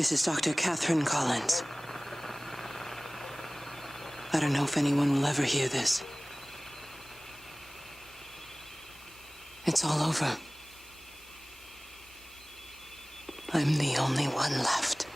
This is Dr. Catherine Collins. I don't know if anyone will ever hear this. It's all over. I'm the only one left.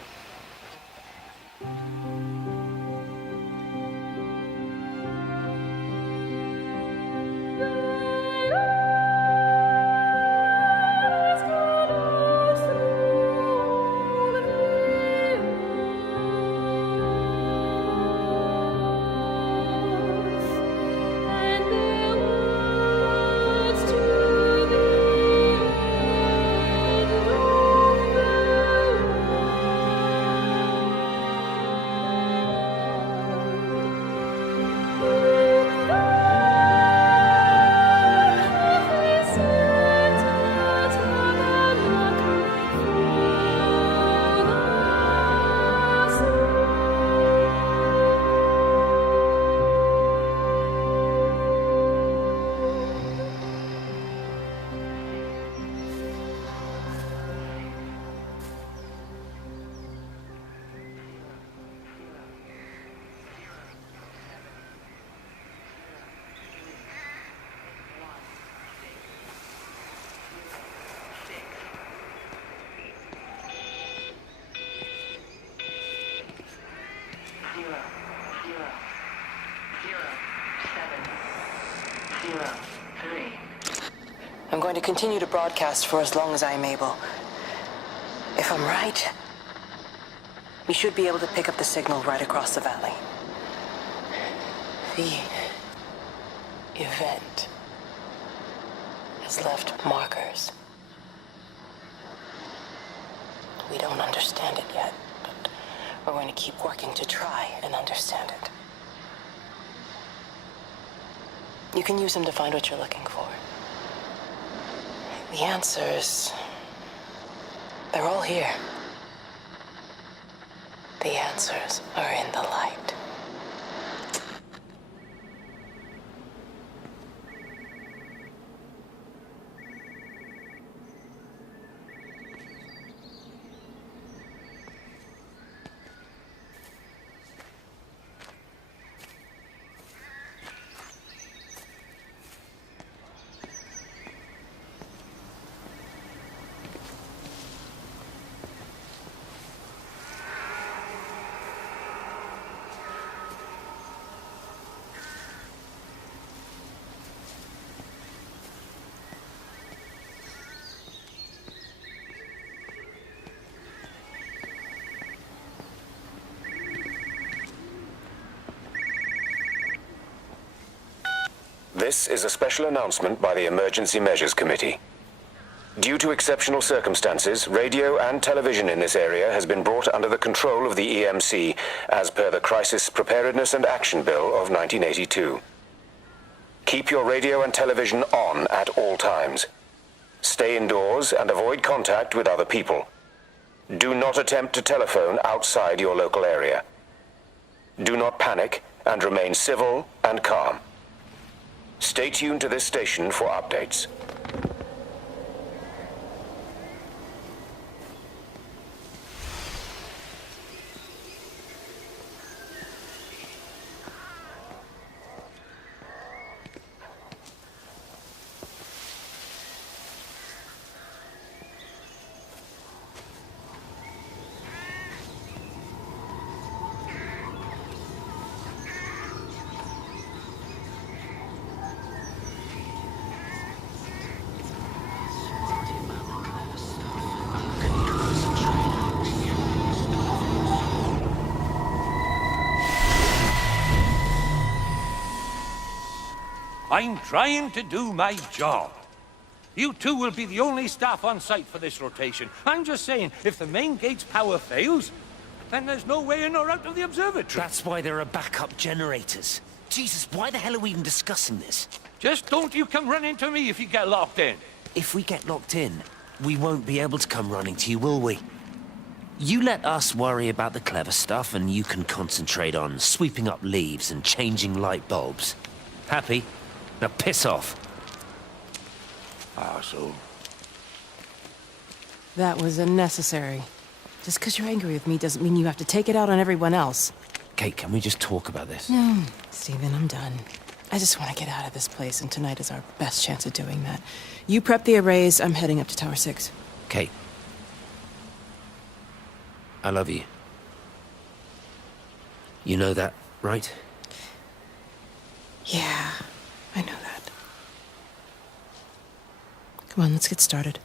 I'm going to continue to broadcast for as long as I am able. If I'm right, we should be able to pick up the signal right across the valley. The event has left markers. We don't understand it yet, but we're going to keep working to try and understand it. You can use them to find what you're looking for. The answers, they're all here. The answers are in the light. This is a special announcement by the Emergency Measures Committee. Due to exceptional circumstances, radio and television in this area has been brought under the control of the EMC as per the Crisis Preparedness and Action Bill of 1982. Keep your radio and television on at all times. Stay indoors and avoid contact with other people. Do not attempt to telephone outside your local area. Do not panic and remain civil and calm. Stay tuned to this station for updates. I'm trying to do my job. You two will be the only staff on site for this rotation. I'm just saying, if the main gate's power fails, then there's no way in or out of the observatory. That's why there are backup generators. Jesus, why the hell are we even discussing this? Just don't you come running to me if you get locked in. If we get locked in, we won't be able to come running to you, will we? You let us worry about the clever stuff, and you can concentrate on sweeping up leaves and changing light bulbs. Happy? Now piss off. Arsehole. That was unnecessary. Just because you're angry with me doesn't mean you have to take it out on everyone else. Kate, can we just talk about this? No, Stephen, I'm done. I just want to get out of this place, and tonight is our best chance of doing that. You prep the arrays, I'm heading up to Tower 6. Kate. I love you. You know that, right? Yeah, I know that. Come on, let's get started.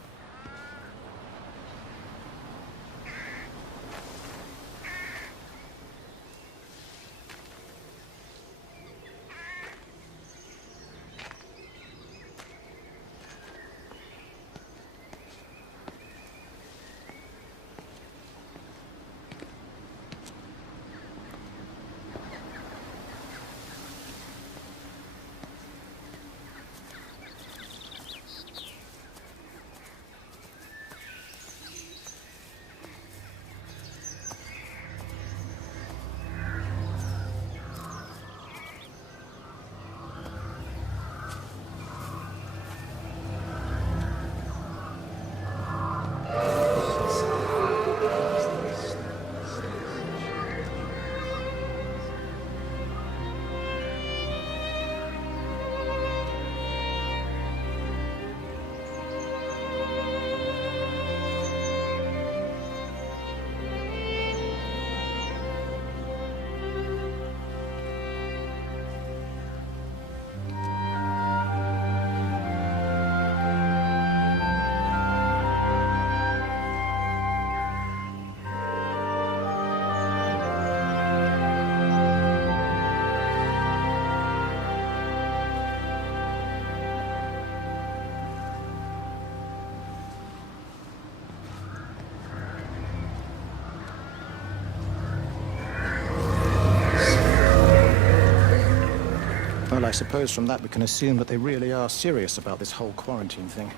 Well, I suppose from that we can assume that they really are serious about this whole quarantine thing.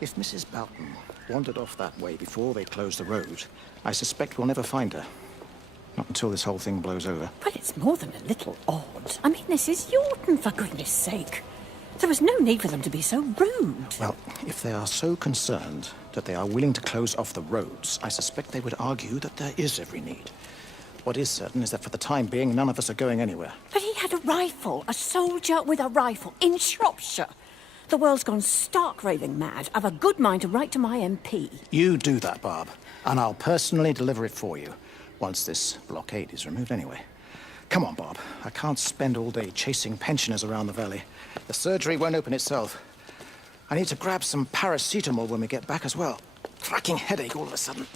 If Mrs. Boughton wandered off that way before they closed the road, I suspect we'll never find her. Not until this whole thing blows over. But it's more than a little odd. I mean, this is Yorton, for goodness sake. There was no need for them to be so rude. Well, if they are so concerned that they are willing to close off the roads, I suspect they would argue that there is every need. What is certain is that for the time being, none of us are going anywhere. But he had a rifle, a soldier with a rifle, in Shropshire. The world's gone stark raving mad. I've a good mind to write to my MP. You do that, Barb, and I'll personally deliver it for you, once this blockade is removed anyway. Come on, Bob. I can't spend all day chasing pensioners around the valley. The surgery won't open itself. I need to grab some paracetamol when we get back as well. Cracking headache all of a sudden.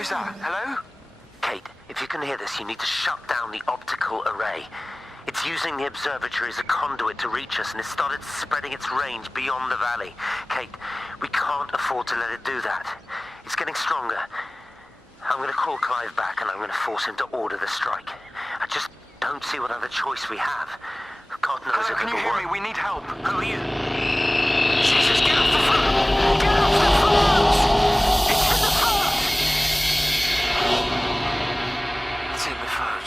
Who's that? Hello? Kate, if you can hear this, you need to shut down the optical array. It's using the observatory as a conduit to reach us, and it's started spreading its range beyond the valley. Kate, we can't afford to let it do that. It's getting stronger. I'm going to call Clive back, and I'm going to force him to order the strike. I just don't see what other choice we have. God knows Hello, if can you hear me? We need help. Who are you? Jesus, get off the phone! Get off the phone! It's in the phone! It's in the phone.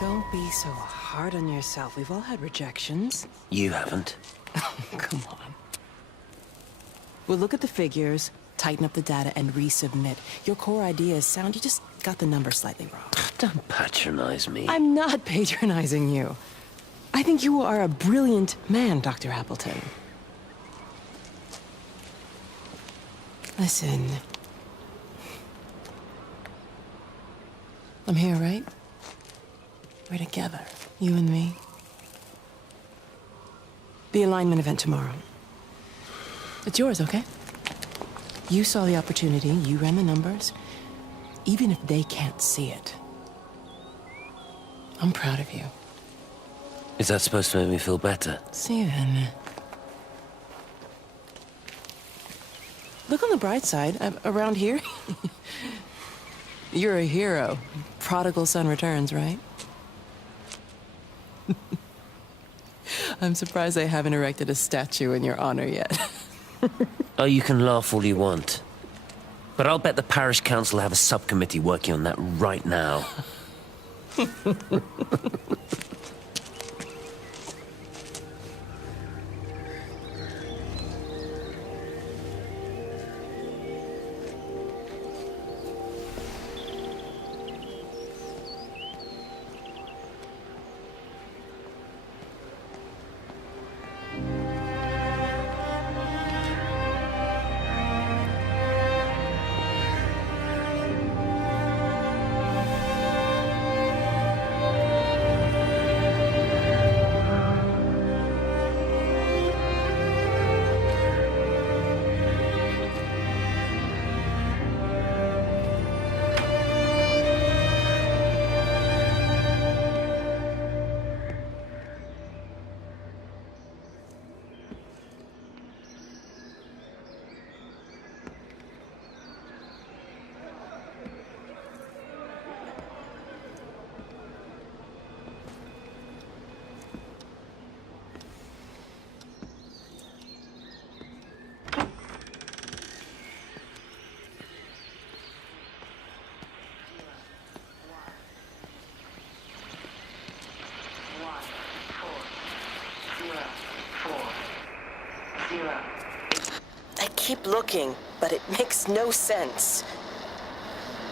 Don't be so hard on yourself. We've all had rejections. You haven't. Come on. We'll look at the figures, tighten up the data, and resubmit. Your core idea is sound, you just got the numbers slightly wrong. Don't patronize me. I'm not patronizing you. I think you are a brilliant man, Dr. Appleton. Listen. I'm here, right? We're together, you and me. The alignment event tomorrow. It's yours, okay? You saw the opportunity, you ran the numbers. Even if they can't see it, I'm proud of you. Is that supposed to make me feel better? Steven. Look on the bright side. Around here, you're a hero. Prodigal son returns, right? I'm surprised they haven't erected a statue in your honor yet. Oh, you can laugh all you want. But I'll bet the parish council have a subcommittee working on that right now. I keep looking, but it makes no sense.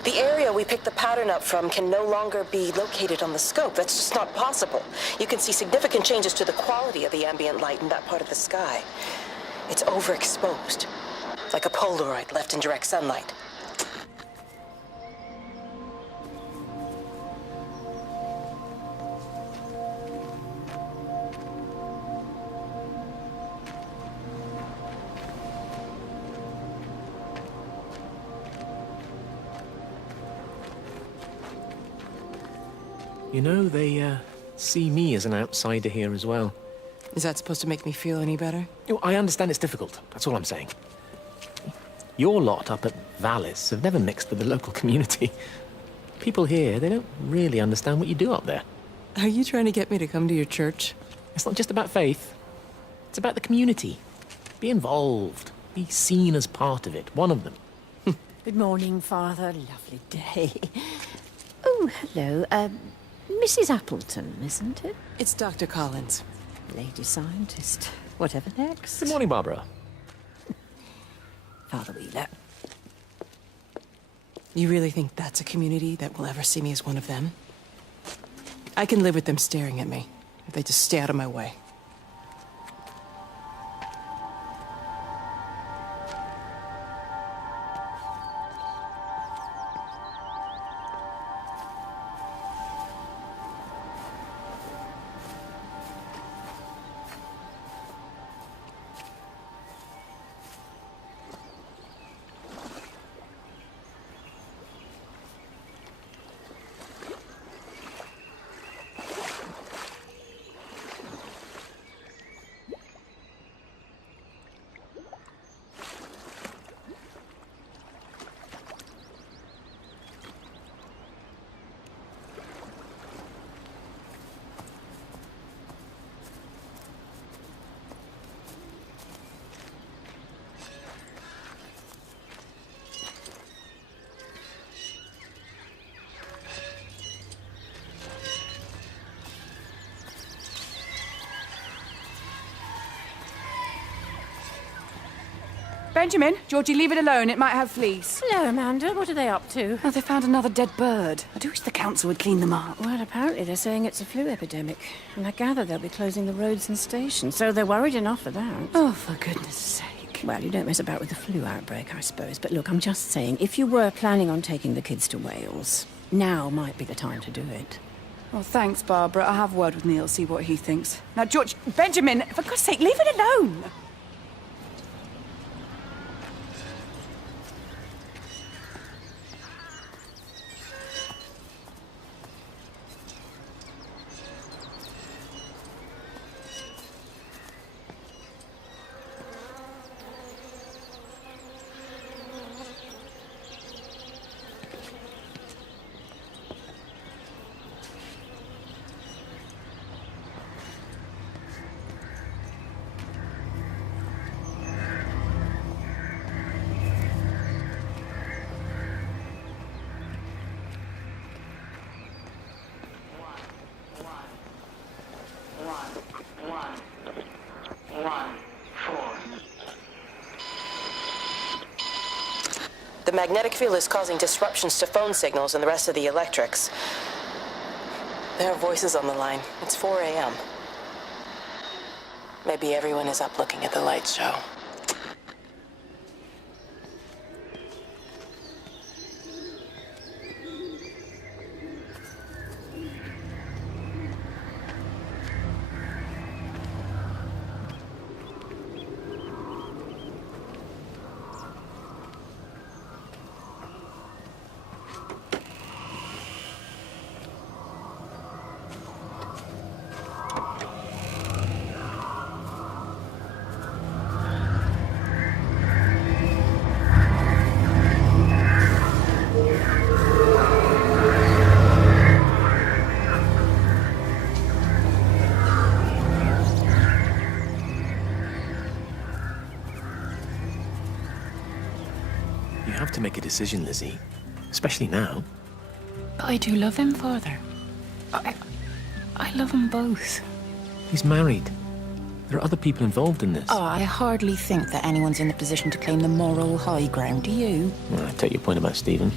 The area we picked the pattern up from can no longer be located on the scope. That's just not possible. You can see significant changes to the quality of the ambient light in that part of the sky. It's overexposed, like a Polaroid left in direct sunlight. You know, they see me as an outsider here as well. Is that supposed to make me feel any better? I understand it's difficult. That's all I'm saying. Your lot up at Vallis have never mixed with the local community. People here, they don't really understand what you do up there. Are you trying to get me to come to your church? It's not just about faith. It's about the community. Be involved. Be seen as part of it. One of them. Good morning, Father. Lovely day. Oh, hello. Mrs. Appleton, isn't it? It's Dr. Collins. Lady scientist. Whatever next. Good morning, Barbara. Father Wheeler. You really think that's a community that will ever see me as one of them? I can live with them staring at me, if they just stay out of my way. Benjamin, Georgie, leave it alone. It might have fleas. Hello, Amanda. What are they up to? Oh, they found another dead bird. I do wish the council would clean them up. Well, apparently they're saying it's a flu epidemic. And I gather they'll be closing the roads and stations, so they're worried enough for that. Oh, for goodness sake. Well, you don't mess about with the flu outbreak, I suppose. But look, I'm just saying, if you were planning on taking the kids to Wales, now might be the time to do it. Well, thanks, Barbara. I'll have a word with Neil, see what he thinks. Now, George, Benjamin, for God's sake, leave it alone. The magnetic field is causing disruptions to phone signals and the rest of the electrics. There are voices on the line. It's 4 a.m. Maybe everyone is up looking at the light show. You have to make a decision, Lizzie. Especially now. But I do love him, Father. I love them both. He's married. There are other people involved in this. Oh, I hardly think that anyone's in the position to claim the moral high ground, do you? Well, I take your point about Stephen.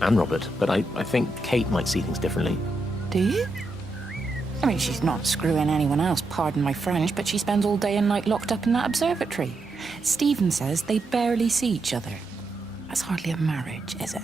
And Robert. But I think Kate might see things differently. Do you? I mean, she's not screwing anyone else, pardon my French, but she spends all day and night locked up in that observatory. Stephen says they barely see each other. That's hardly a marriage, is it?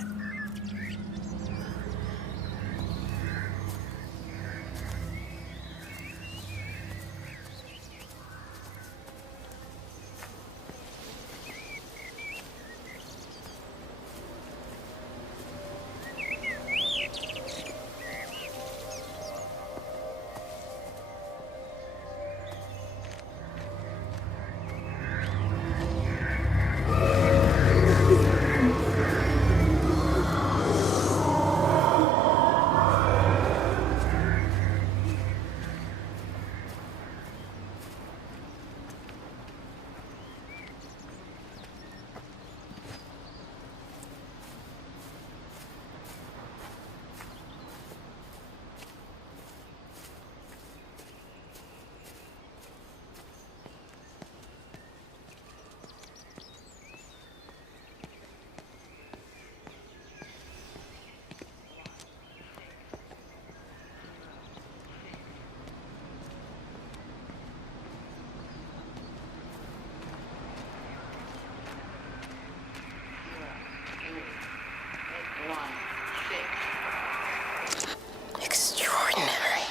Extraordinary.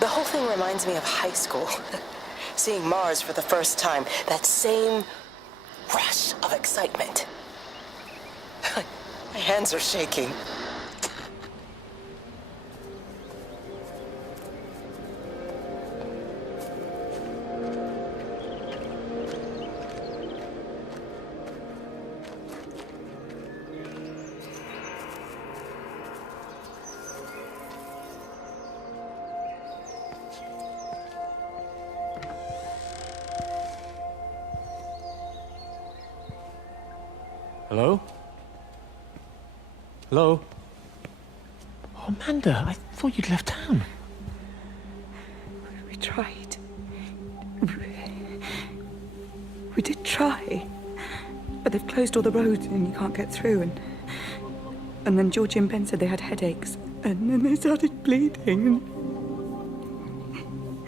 The whole thing reminds me of high school. Seeing Mars for the first time. That same rush of excitement. My hands are shaking. Hello? Hello? Oh, Amanda, I thought you'd left town. We tried. We try. But they've closed all the roads and you can't get through. And then Georgie and Ben said they had headaches. And then they started bleeding.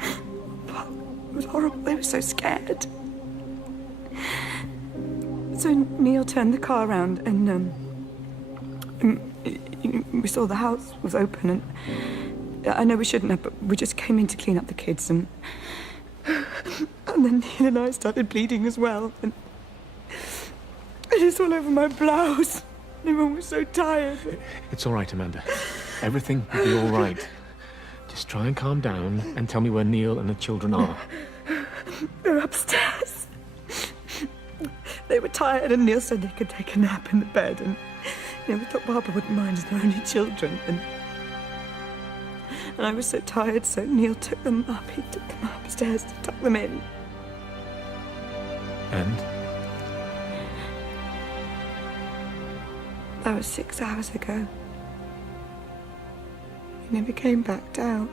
It was horrible. They were so scared. So Neil turned the car around and we saw the house was open. And I know we shouldn't have, but we just came in to clean up the kids. And then Neil and I started bleeding as well. And it's all over my blouse. Everyone was so tired. It's all right, Amanda. Everything will be all right. Just try and calm down and tell me where Neil and the children are. They're upstairs. They were tired, and Neil said they could take a nap in the bed. And we thought Barbara wouldn't mind as they're only children. And I was so tired, so Neil took them up. He took them upstairs to tuck them in. And? That was 6 hours ago. He never came back down.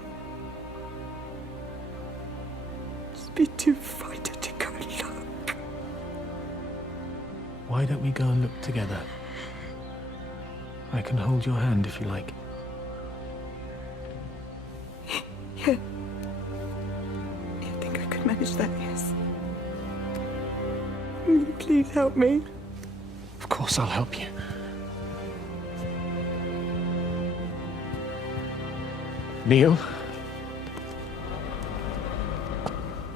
Just be too frightened to go and look. Why don't we go and look together? I can hold your hand if you like. Yeah. You think I could manage that, yes? Will you please help me? Of course I'll help you. Neil?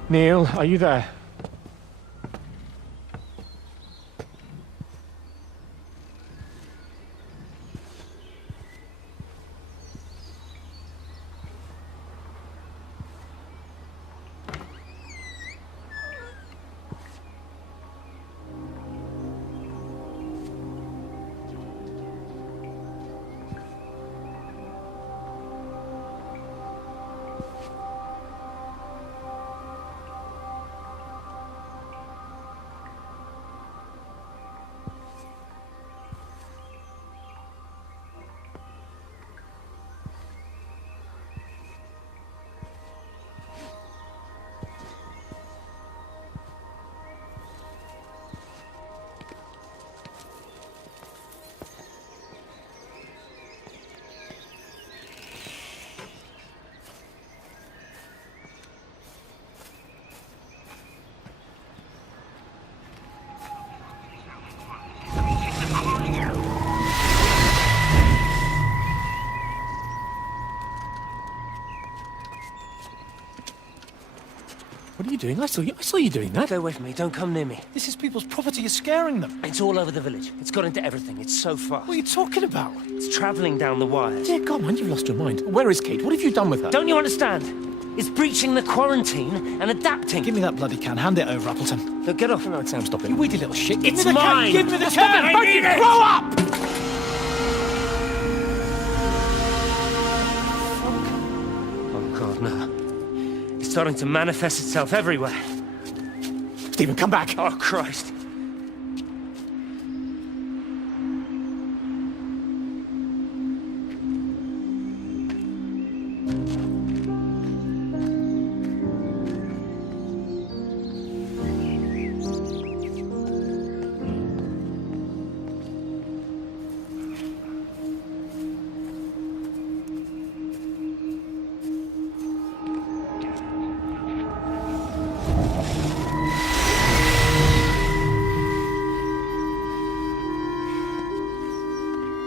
Neil, are you there? What are you doing? I saw you doing that. Stay away from me. Don't come near me. This is people's property. You're scaring them. It's all over the village. It's got into everything. It's so fast. What are you talking about? It's travelling down the wires. Dear God, man, you've lost your mind. Where is Kate? What have you done with her? Don't you understand? It's breaching the quarantine and adapting. Give me that bloody can. Hand it over, Appleton. No, get off. No, Sam, stop it. You weedy little shit. It's mine. Give me the Stop can. it. I need it. Grow up! Oh, God, no. It's starting to manifest itself everywhere. Stephen, come back. Oh, Christ.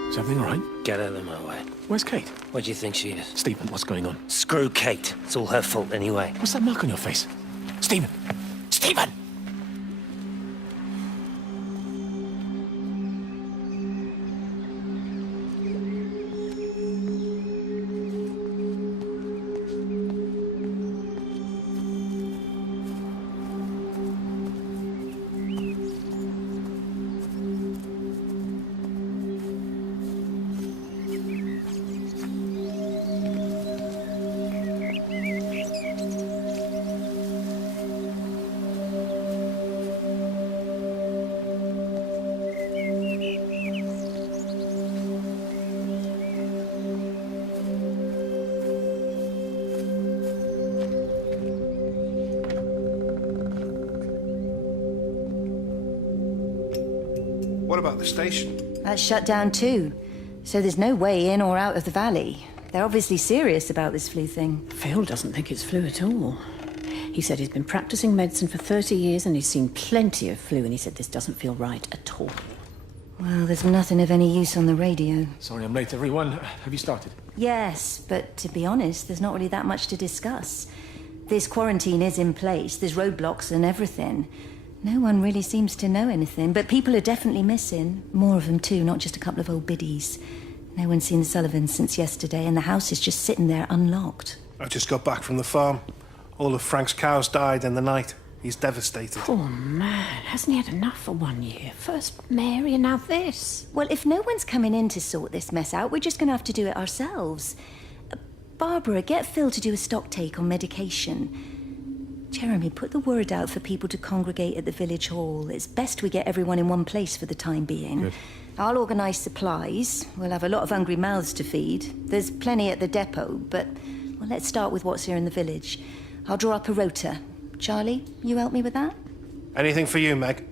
Is everything all right? Get out of my way. Where's Kate? Where do you think she is? Stephen, what's going on? Screw Kate. It's all her fault anyway. What's that mark on your face? Stephen! Stephen! What about the station? That's shut down too. So there's no way in or out of the valley. They're obviously serious about this flu thing. Phil doesn't think it's flu at all. He said he's been practicing medicine for 30 years and he's seen plenty of flu, and he said this doesn't feel right at all. Well, there's nothing of any use on the radio. Sorry I'm late, everyone. Have you started? Yes, but to be honest, there's not really that much to discuss. This quarantine is in place, there's roadblocks and everything. No one really seems to know anything, but people are definitely missing. More of them too, not just a couple of old biddies. No one's seen the Sullivans since yesterday, and the house is just sitting there unlocked. I just got back from the farm. All of Frank's cows died in the night. He's devastated. Poor man, hasn't he had enough for 1 year? First Mary and now this. Well, if no one's coming in to sort this mess out, we're just going to have to do it ourselves. Barbara, get Phil to do a stock take on medication. Jeremy, put the word out for people to congregate at the village hall. It's best we get everyone in one place for the time being. Good. I'll organise supplies. We'll have a lot of hungry mouths to feed. There's plenty at the depot, but well, let's start with what's here in the village. I'll draw up a rota. Charlie, you help me with that? Anything for you, Meg?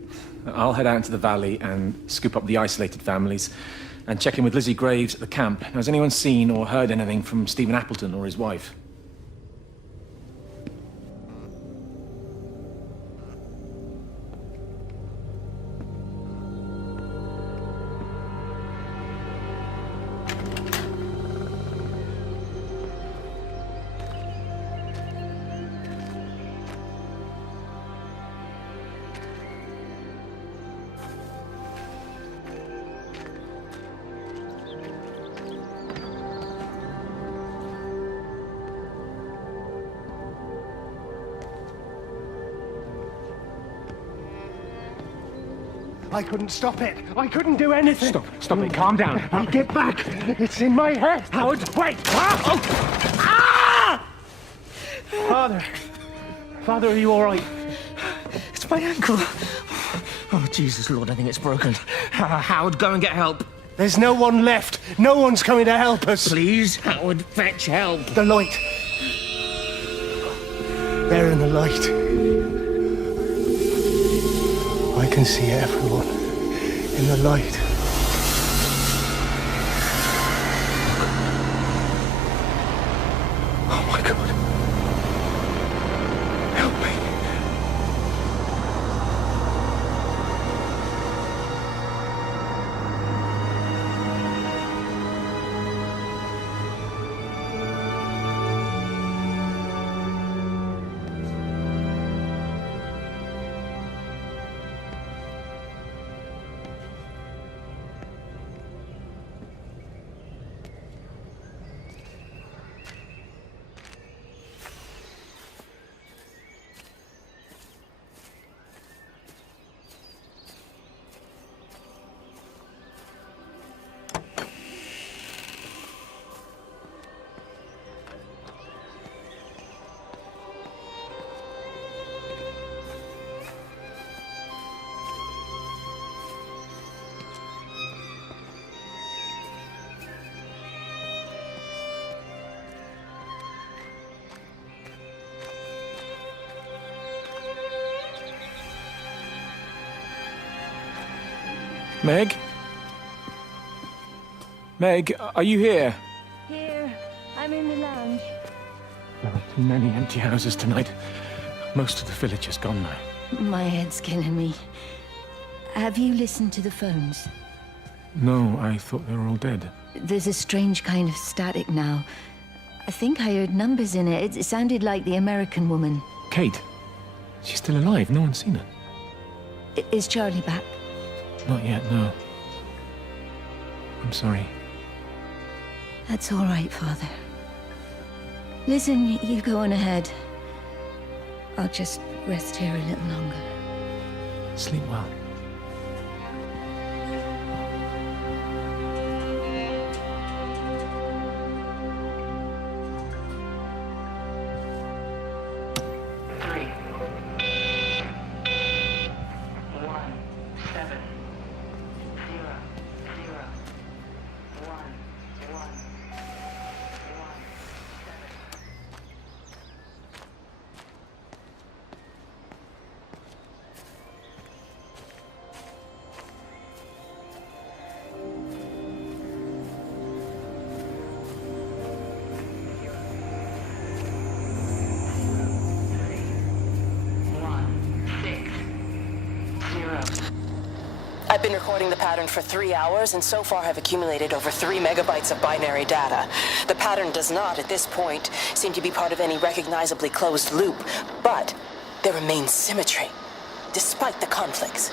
I'll head out into the valley and scoop up the isolated families and check in with Lizzie Graves at the camp. Now, has anyone seen or heard anything from Stephen Appleton or his wife? I couldn't stop it. I couldn't do anything. Stop it. Calm down. I'll get back. It's in my head. Howard, wait! Ah! Father, are you all right? It's my ankle. Oh, Jesus, Lord, I think it's broken. Howard, go and get help. There's no one left. No one's coming to help us. Please, Howard, fetch help. The light. They're in the light. I can see everyone in the light. Oh my God. Help me. Meg? Meg, are you here? Here. I'm in the lounge. There are too many empty houses tonight. Most of the village is gone now. My head's killing me. Have you listened to the phones? No, I thought they were all dead. There's a strange kind of static now. I think I heard numbers in it. It sounded like the American woman. Kate? She's still alive. No one's seen her. Is Charlie back? Not yet, no. I'm sorry. That's all right, Father. Listen, you go on ahead. I'll just rest here a little longer. Sleep well. I've been recording the pattern for 3 hours, and so far have accumulated over 3 megabytes of binary data. The pattern does not, at this point, seem to be part of any recognizably closed loop, but there remains symmetry, despite the conflicts.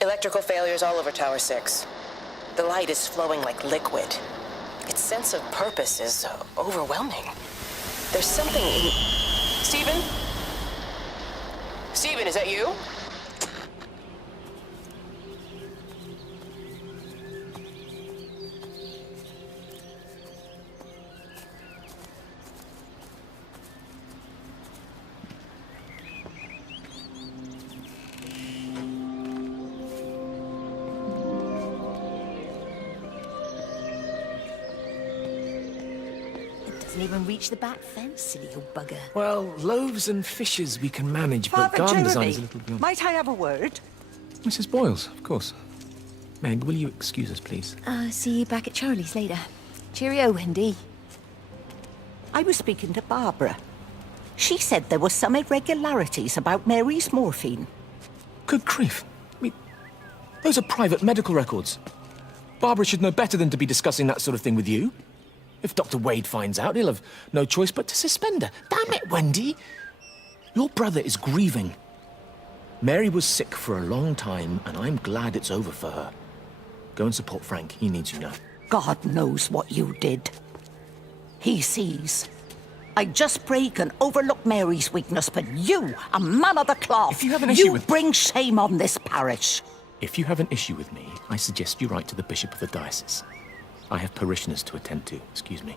Electrical failures all over Tower 6. The light is flowing like liquid. Its sense of purpose is overwhelming. There's something in... Stephen? Stephen, is that you? Doesn't even reach the back fence, silly old bugger. Well, loaves and fishes we can manage, but Father garden Jeremy, design is a little beyond... might I have a word? Mrs. Boyles, of course. Meg, will you excuse us, please? See you back at Charlie's later. Cheerio, Wendy. I was speaking to Barbara. She said there were some irregularities about Mary's morphine. Good grief. I mean, those are private medical records. Barbara should know better than to be discussing that sort of thing with you. If Dr. Wade finds out, he'll have no choice but to suspend her. Damn it, Wendy! Your brother is grieving. Mary was sick for a long time, and I'm glad it's over for her. Go and support Frank. He needs you now. God knows what you did. He sees. I just break and overlook Mary's weakness, but you, a man of the cloth, if you have an issue with... bring shame on this parish. If you have an issue with me, I suggest you write to the Bishop of the Diocese. I have parishioners to attend to. Excuse me.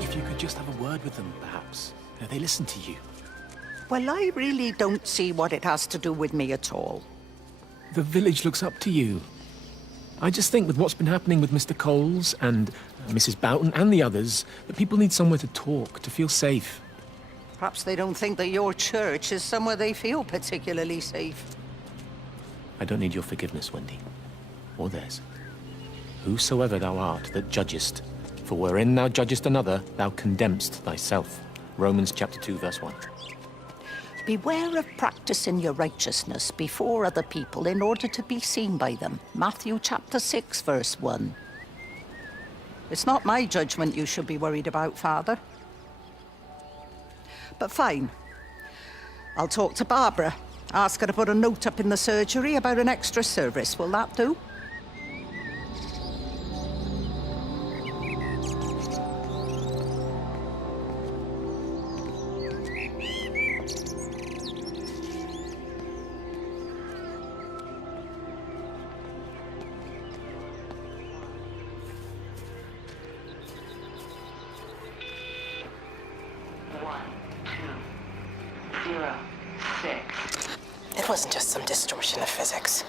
If you could just have a word with them, perhaps. You know, they listen to you. Well, I really don't see what it has to do with me at all. The village looks up to you. I just think with what's been happening with Mr. Coles and Mrs. Boughton and the others, that people need somewhere to talk, to feel safe. Perhaps they don't think that your church is somewhere they feel particularly safe. I don't need your forgiveness, Wendy. Or theirs. Whosoever thou art that judgest, for wherein thou judgest another, thou condemnest thyself. Romans chapter 2, verse 1. Beware of practicing your righteousness before other people in order to be seen by them. Matthew chapter 6, verse 1. It's not my judgment you should be worried about, Father. But fine. I'll talk to Barbara. Ask her to put a note up in the surgery about an extra service. Will that do? It wasn't just some distortion of physics.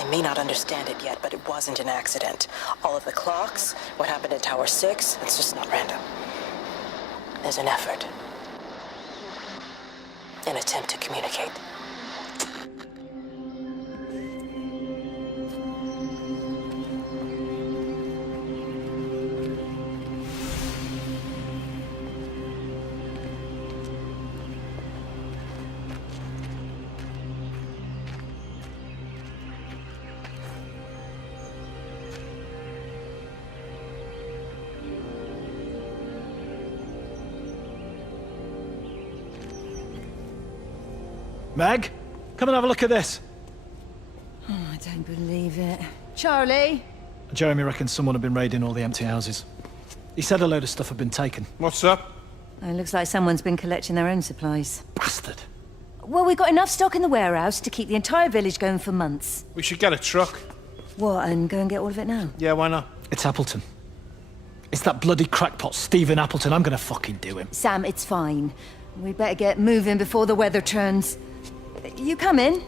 I may not understand it yet, but it wasn't an accident. All of the clocks, what happened in Tower 6, it's just not random. There's an effort. An attempt to communicate. Meg, come and have a look at this. Oh, I don't believe it. Charlie? Jeremy reckons someone had been raiding all the empty houses. He said a load of stuff had been taken. What's up? It looks like someone's been collecting their own supplies. Bastard. Well, we've got enough stock in the warehouse to keep the entire village going for months. We should get a truck. What, and go and get all of it now? Yeah, why not? It's Appleton. It's that bloody crackpot Stephen Appleton. I'm gonna fucking do him. Sam, it's fine. We better get moving before the weather turns. You come in.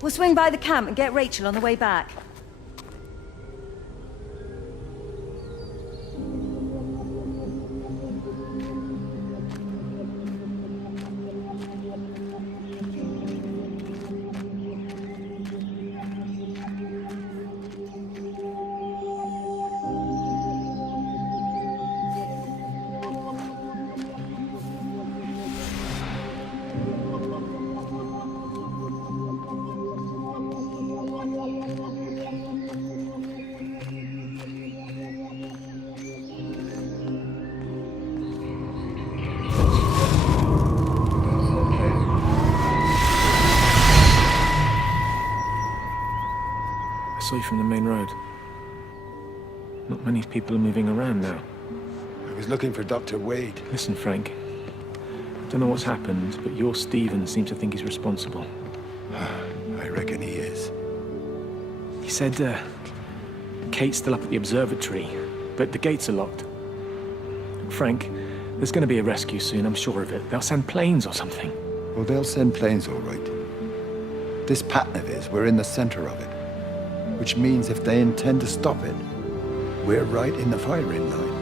We'll swing by the camp and get Rachel on the way back. I saw you from the main road. Not many people are moving around now. I was looking for Dr. Wade. Listen, Frank. Don't know what's happened, but your Stephen seems to think he's responsible. I reckon he is. He said, Kate's still up at the observatory, but the gates are locked. Frank, there's going to be a rescue soon, I'm sure of it. They'll send planes or something. Well, they'll send planes, all right. This pattern of his, we're in the center of it. Which means if they intend to stop it, we're right in the firing line.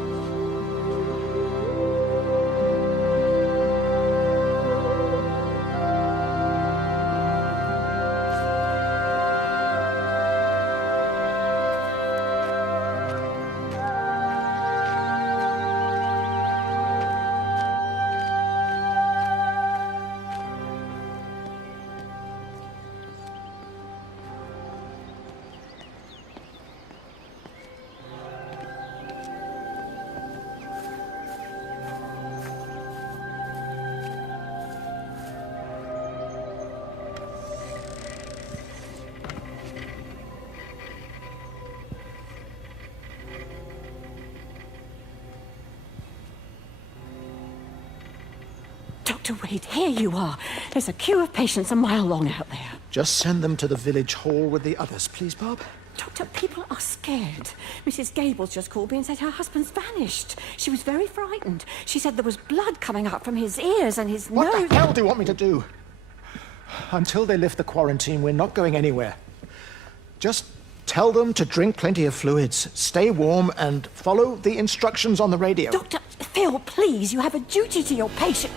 Dr. Wade, here you are. There's a queue of patients a mile long out there. Just send them to the village hall with the others, please, Bob. Doctor, people are scared. Mrs. Gables just called me and said her husband's vanished. She was very frightened. She said there was blood coming up from his ears and his nose. What the hell do you want me to do? Until they lift the quarantine, we're not going anywhere. Just tell them to drink plenty of fluids, stay warm, and follow the instructions on the radio. Dr. Phil, please, you have a duty to your patient.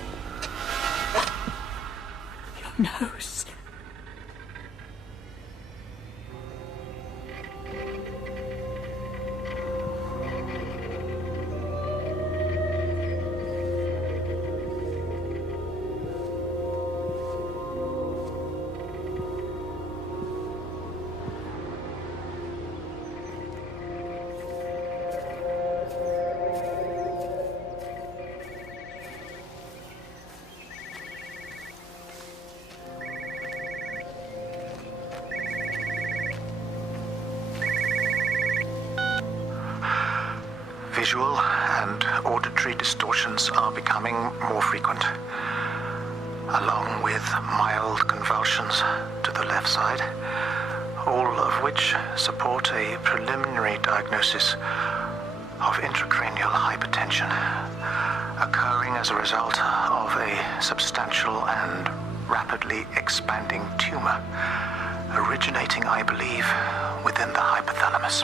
Your nose. Visual and auditory distortions are becoming more frequent, along with mild convulsions to the left side, all of which support a preliminary diagnosis of intracranial hypertension, occurring as a result of a substantial and rapidly expanding tumor, originating, I believe, within the hypothalamus.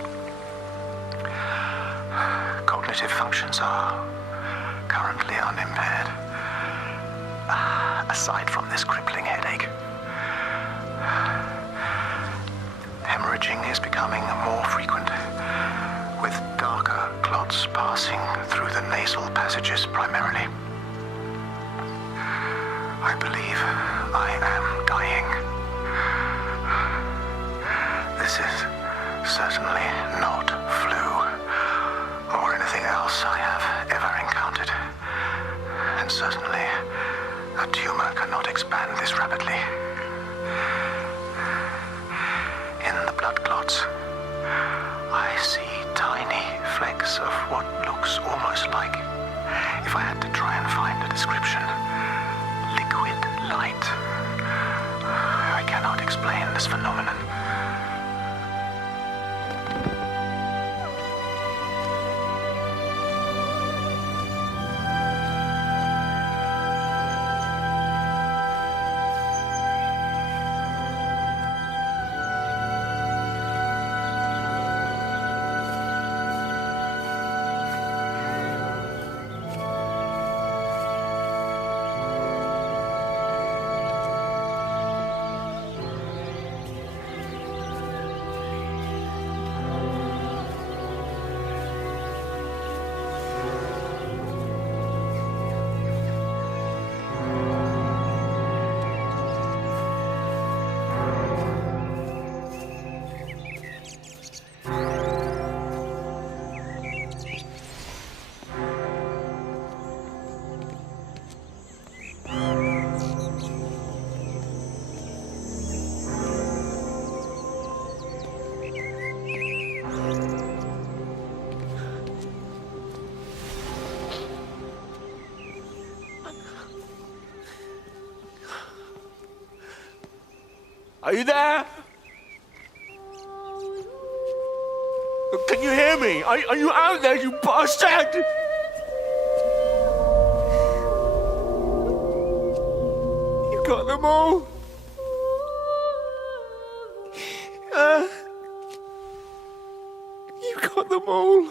Cognitive functions are currently unimpaired, aside from this crippling headache. Hemorrhaging is becoming more frequent, with darker clots passing through the nasal passages primarily. I believe I am dying. This is certainly not flu or anything else I have ever encountered. And certainly, a tumor cannot expand this rapidly. In the blood clots, I see tiny flecks of what looks almost like, if I had to try and find a Are you there? Can you hear me? Are you out there, you bastard? You got them all? You got them all?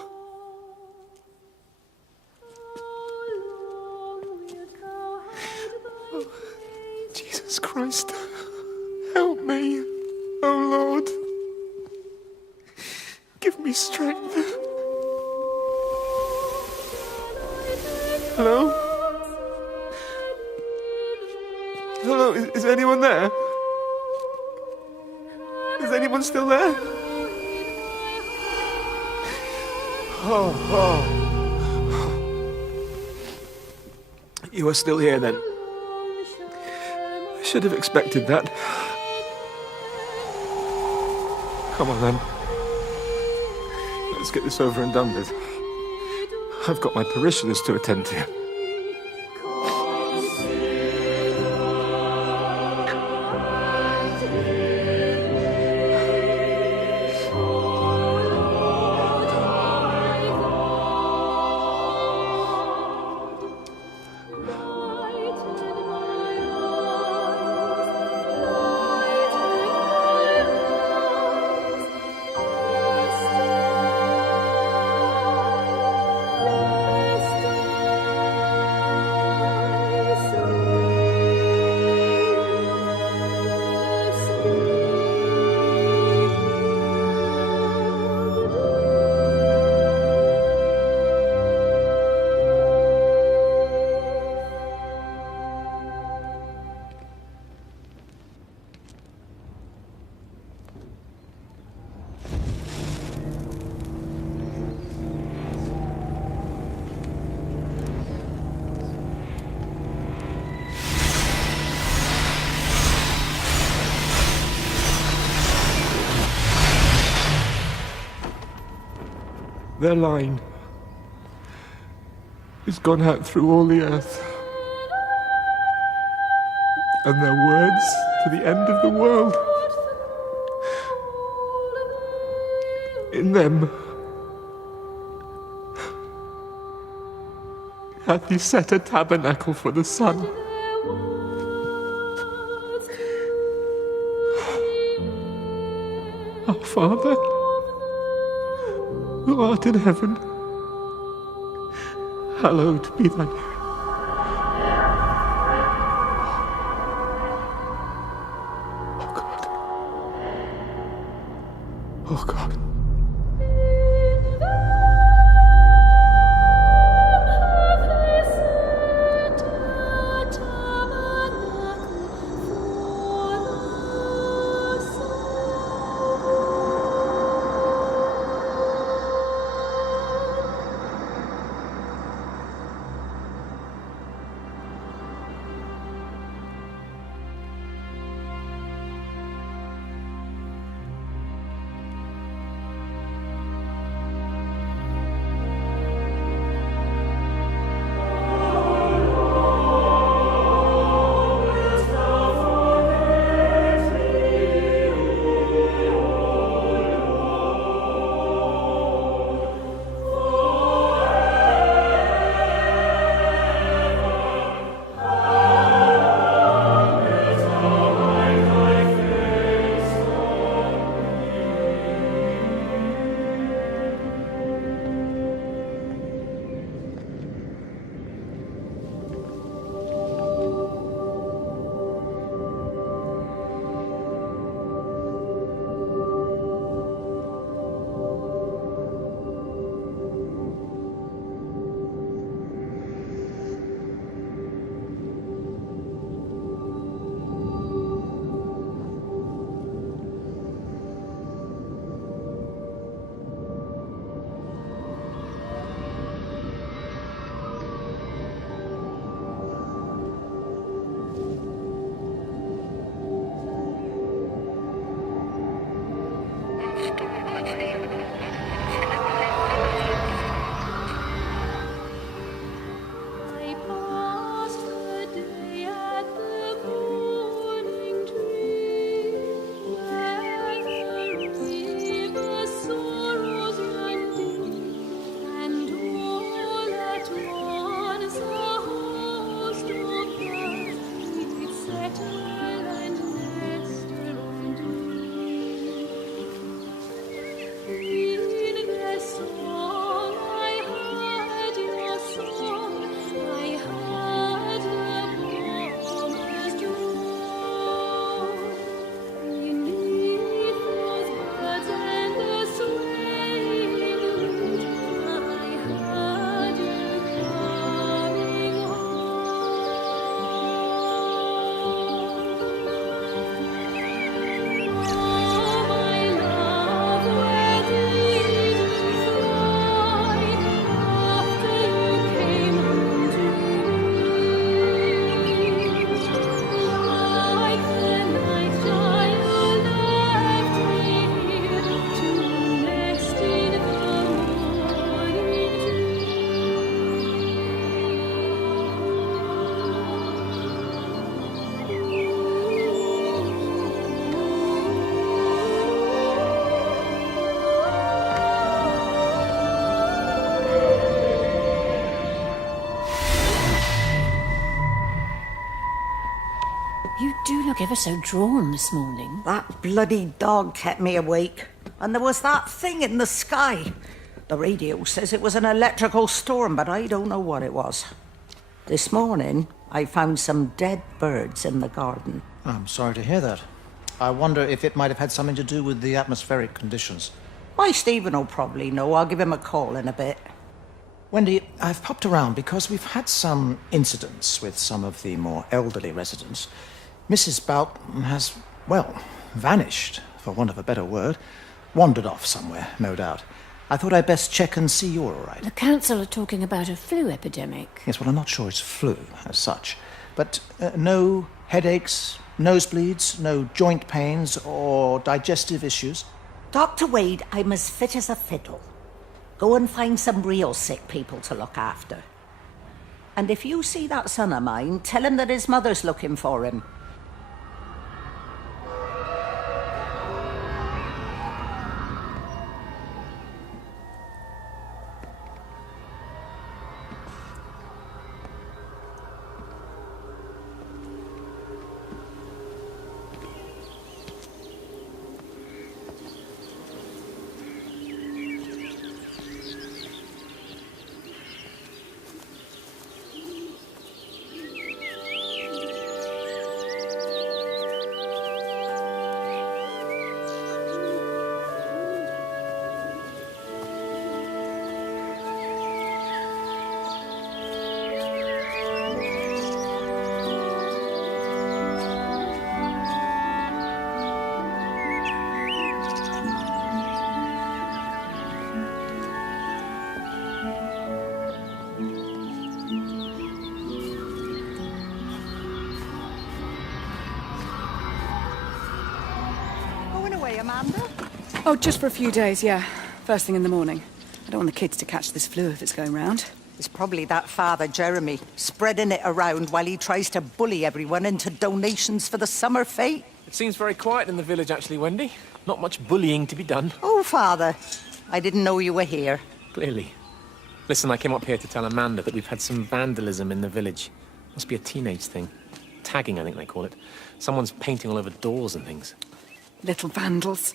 Oh, Jesus Christ. Help me, oh Lord. Give me strength. Hello? Hello, is anyone there? Is anyone still there? Oh. You are still here then? I should have expected that. Come on then. Let's get this over and done with. I've got my parishioners to attend to. Their line has gone out through all the earth, and their words to the end of the world. In them hath he set a tabernacle for the sun. Our Father, who art in heaven, hallowed be thy name. Oh God. Oh God. look ever so drawn this morning. That bloody dog kept me awake. And there was that thing in the sky. The radio says it was an electrical storm, but I don't know what it was. This morning, I found some dead birds in the garden. I'm sorry to hear that. I wonder if it might have had something to do with the atmospheric conditions. My Stephen will probably know. I'll give him a call in a bit. Wendy, I've popped around because we've had some incidents with some of the more elderly residents. Mrs. Bout has, well, vanished, for want of a better word. Wandered off somewhere, no doubt. I thought I'd best check and see you're all right. The council are talking about a flu epidemic. Yes, well, I'm not sure it's flu as such. But no headaches, nosebleeds, no joint pains or digestive issues? Dr. Wade, I'm as fit as a fiddle. Go and find some real sick people to look after. And if you see that son of mine, tell him that his mother's looking for him. Amanda? Oh, just for a few days, yeah. First thing in the morning. I don't want the kids to catch this flu if it's going round. It's probably that father, Jeremy, spreading it around while he tries to bully everyone into donations for the summer fete. It seems very quiet in the village, actually, Wendy. Not much bullying to be done. Oh, Father. I didn't know you were here. Clearly. Listen, I came up here to tell Amanda that we've had some vandalism in the village. Must be a teenage thing. Tagging, I think they call it. Someone's painting all over doors and things. Little vandals.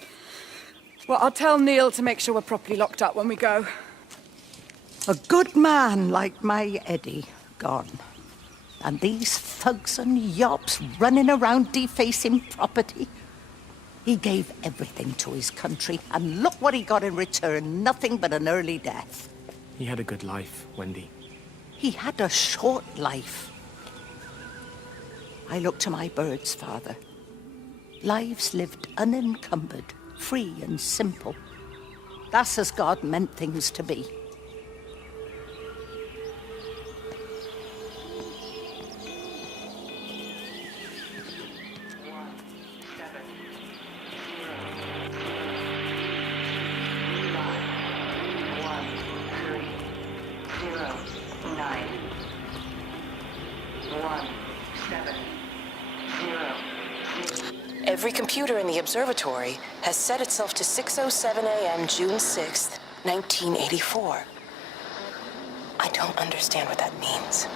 Well, I'll tell Neil to make sure we're properly locked up when we go. A good man like my Eddie gone. And these thugs and yops running around defacing property. He gave everything to his country, and look what he got in return. Nothing but an early death. He had a good life, Wendy. He had a short life. I look to my birds, Father. Lives lived unencumbered, free and simple. That's as God meant things to be. Every computer in the observatory has set itself to 6:07 a.m. June 6th, 1984. I don't understand what that means.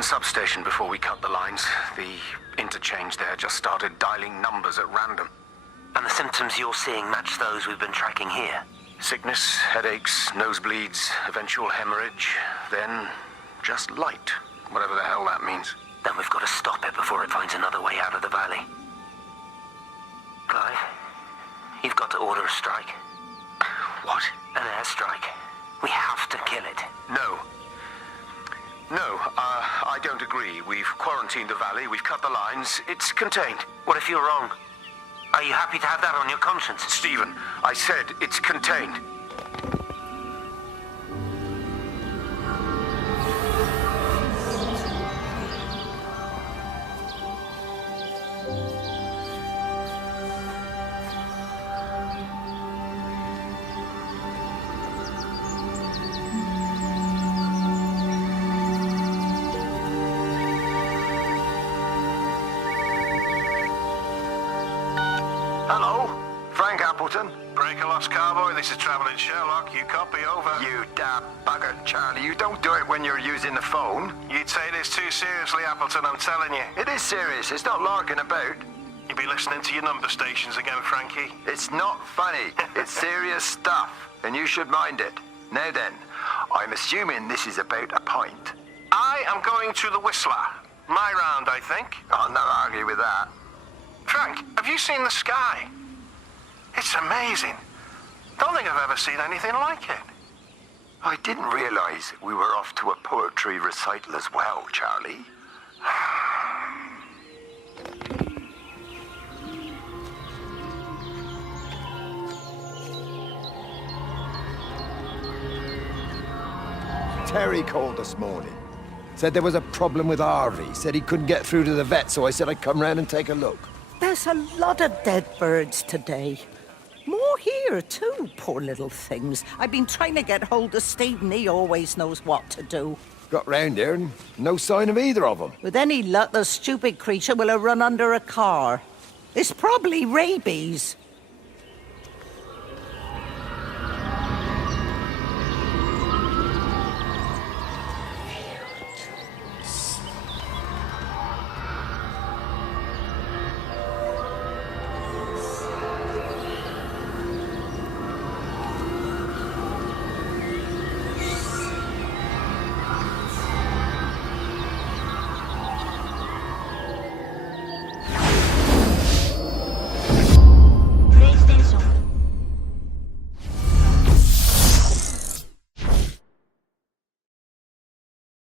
Substation before we cut the lines. The interchange there just started dialing numbers at random. And the symptoms you're seeing match those we've been tracking here? Sickness, headaches, nosebleeds, eventual hemorrhage, then just light, whatever the hell that means. Then we've got to stop it before it finds another way out of the valley. Clive, you've got to order a strike. What? An airstrike. We have to kill it. No. No, I don't agree. We've quarantined the valley, we've cut the lines. It's contained. What if you're wrong? Are you happy to have that on your conscience? Stephen, I said it's contained. Hello, Frank Appleton. Break a lost cowboy, this is Traveling Sherlock. You copy over. You damn bugger, Charlie. You don't do it when you're using the phone. You'd say this too seriously, Appleton, I'm telling you. It is serious. It's not larking about. You'd be listening to your number stations again, Frankie. It's not funny. It's serious stuff, and you should mind it. Now then, I'm assuming this is about a pint. I am going to the Whistler. My round, I think. I'll not argue with that. Frank, have you seen the sky? It's amazing. Don't think I've ever seen anything like it. I didn't realize we were off to a poetry recital as well, Charlie. Terry called this morning. Said there was a problem with Harvey. Said he couldn't get through to the vet, so I said I'd come round and take a look. There's a lot of dead birds today. More here, too, poor little things. I've been trying to get hold of Stephen. He always knows what to do. Got round here and no sign of either of them. With any luck, the stupid creature will have run under a car. It's probably rabies.